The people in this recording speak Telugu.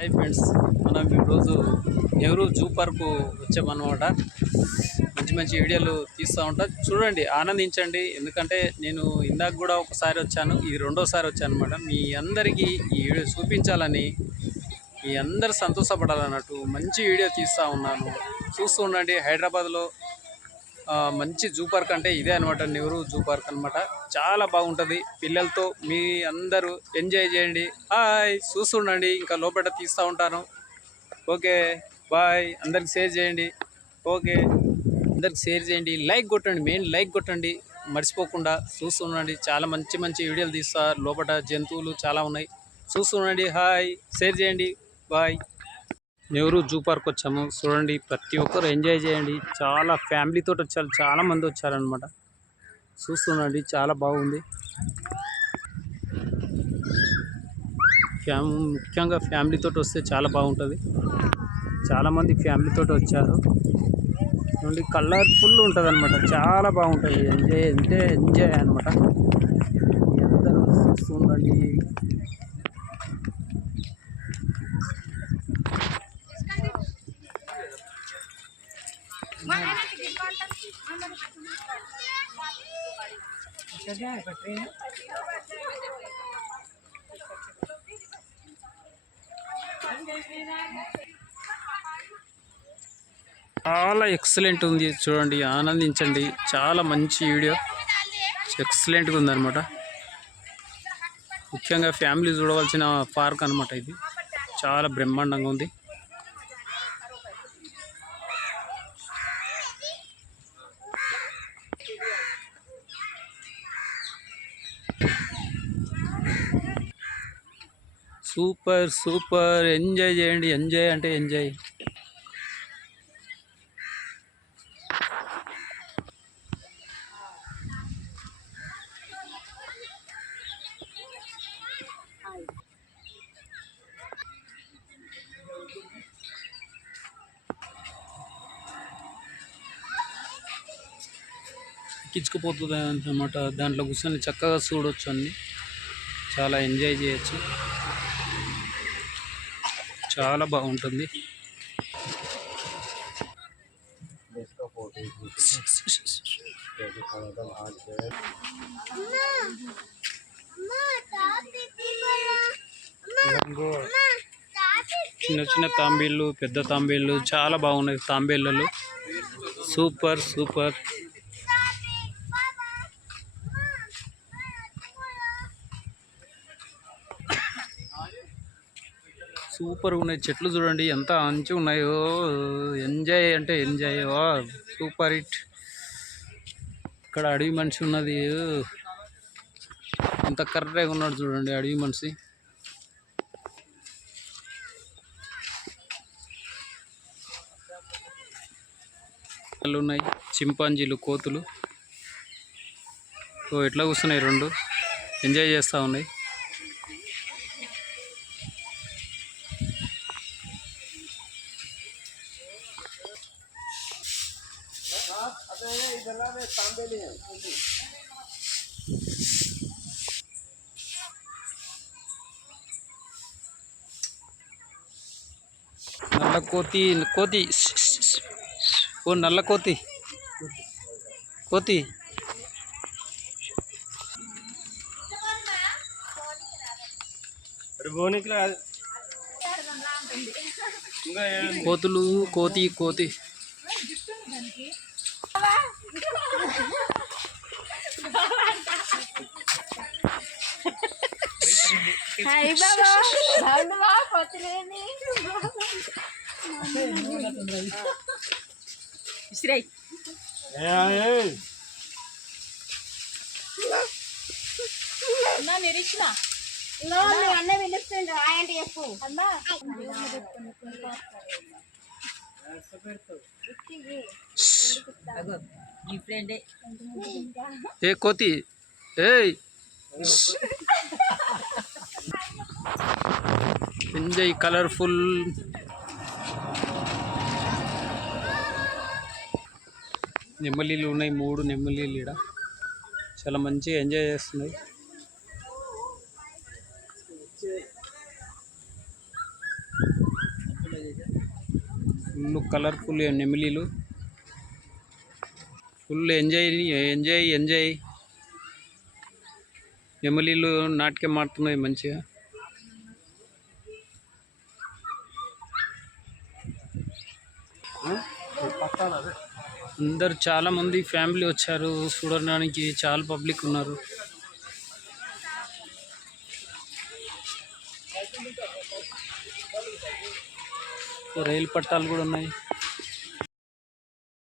హాయ్ ఫ్రెండ్స్ మనం ఈరోజు నెహ్రూ జూ పార్కు వచ్చామన్నమాట. మంచి మంచి వీడియోలు తీస్తూ ఉంటా. చూడండి ఆనందించండి. ఎందుకంటే నేను ఇందాక కూడా ఒకసారి వచ్చాను ఇది రెండోసారి వచ్చాను అనమాట మీ అందరికీ ఈ వీడియో చూపించాలని మీ అందరు సంతోషపడాలన్నట్టు మంచి వీడియో తీస్తూ ఉన్నాను. చూస్తూ ఉండండి హైదరాబాద్లో మంచి జూ పార్క్ అంటే ఇదే అనమాట నెహ్రూ జూ పార్క్ అనమాట చాలా బాగుంటుంది. పిల్లలతో మీ అందరూ ఎంజాయ్ చేయండి. హాయ్ చూస్తుండండి. ఇంకా లోపల తీస్తూ ఉంటాను. Okay bye. అందరికి షేర్ చేయండి. ఓకే అందరికి షేర్ చేయండి. లైక్ కొట్టండి మెయిన్ లైక్ కొట్టండి. మర్చిపోకుండా చూస్తుండండి. చాలా మంచి మంచి వీడియోలు తీస్తారు లోపల జంతువులు చాలా ఉన్నాయి. చూస్తుండండి హాయ్. షేర్ చేయండి. బాయ్. నెహ్రూ జూ పార్క్ వచ్చాము. చూడండి ప్రతి ఒక్కరు ఎంజాయ్ చేయండి. చాలా ఫ్యామిలీతో వచ్చారు చాలా మంది వచ్చారనమాట చూస్తుండండి చాలా బాగుంది. ఫ్యామ్ ముఖ్యంగా ఫ్యామిలీతో వస్తే చాలా బాగుంటుంది. చాలామంది ఫ్యామిలీతో వచ్చారు. చూడండి కలర్ఫుల్ ఉంటుంది అనమాట చాలా బాగుంటుంది. ఎంజాయ్ అంటే ఎంజాయ్ అనమాట అందరూ చూస్తుండండి. చాలా ఎక్సలెంట్ ఉంది చూడండి ఆనందించండి. చాలా మంచి వీడియో ఎక్సలెంట్గా ఉందన్నమాట. ముఖ్యంగా ఫ్యామిలీ చూడవలసిన పార్క్ అనమాట ఇది. చాలా బ్రహ్మాండంగా ఉంది. Super super. ఎంజాయ్ చేయండి. ఎంజాయ్ అంటే ఎంజాయ్. ఎక్కించుకుపోతుంది అనమాట దాంట్లో కూర్చొని చక్కగా చూడొచ్చు అన్నీ చాలా ఎంజాయ్ చేయొచ్చు. చాలా బాగుంటుంది. చిన్న చిన్న తాంబేళ్ళు పెద్ద తాంబేళ్ళు చాలా బాగున్నాయి తాంబేళ్ళు సూపర్ సూపర్. సూపర్ ఉన్నాయి. చెట్లు చూడండి ఎంత అంచు ఉన్నాయో. ఎంజాయ్ అంటే ఎంజాయ్. Super hit. ఇక్కడ అడవి మనిషి ఉన్నది. ఎంత కర్రెగా ఉన్నాడు చూడండి అడవి మనిషి. ఉన్నాయి చింపాంజీలు కోతులు. ఓ ఎట్లా కూర్చున్నాయి రెండు? ఎంజాయ్ చేస్తూ ఉన్నాయి. నల్ల కోతి కోతి ఓ నల్ల కోతి. కోతి. కోతులు కోతి కోతి. హాయ్ బాబా బాగున్నావా కొత్తలేని శ్రేయ్ అన్నా నిరీక్షణ అన్న పిలుస్తుండ్రు ఆయంటి చెప్పు అన్నా ఈ ఫ్రెండే ఏ. కోతి? ఏయ్! Enjoy colourful. నెమ్మలీలు ఉన్నాయి మూడు నెమ్మలీలు ఇక్కడ చాలా మంచిగా ఎంజాయ్ చేస్తున్నాయి. ఫుల్ కలర్ఫుల్ నెమిలీలు ఫుల్ ఎంజాయ్ ఎంజాయ్ ఎంజాయ్. ఎమ్మెల్యేలు నాటకం ఆడుతున్నాయి మంచిగా. అందరు చాలా మంది ఫ్యామిలీ వచ్చారు చూడడానికి చాలా పబ్లిక్ ఉన్నారు. రైలు పట్టాలు కూడా ఉన్నాయి.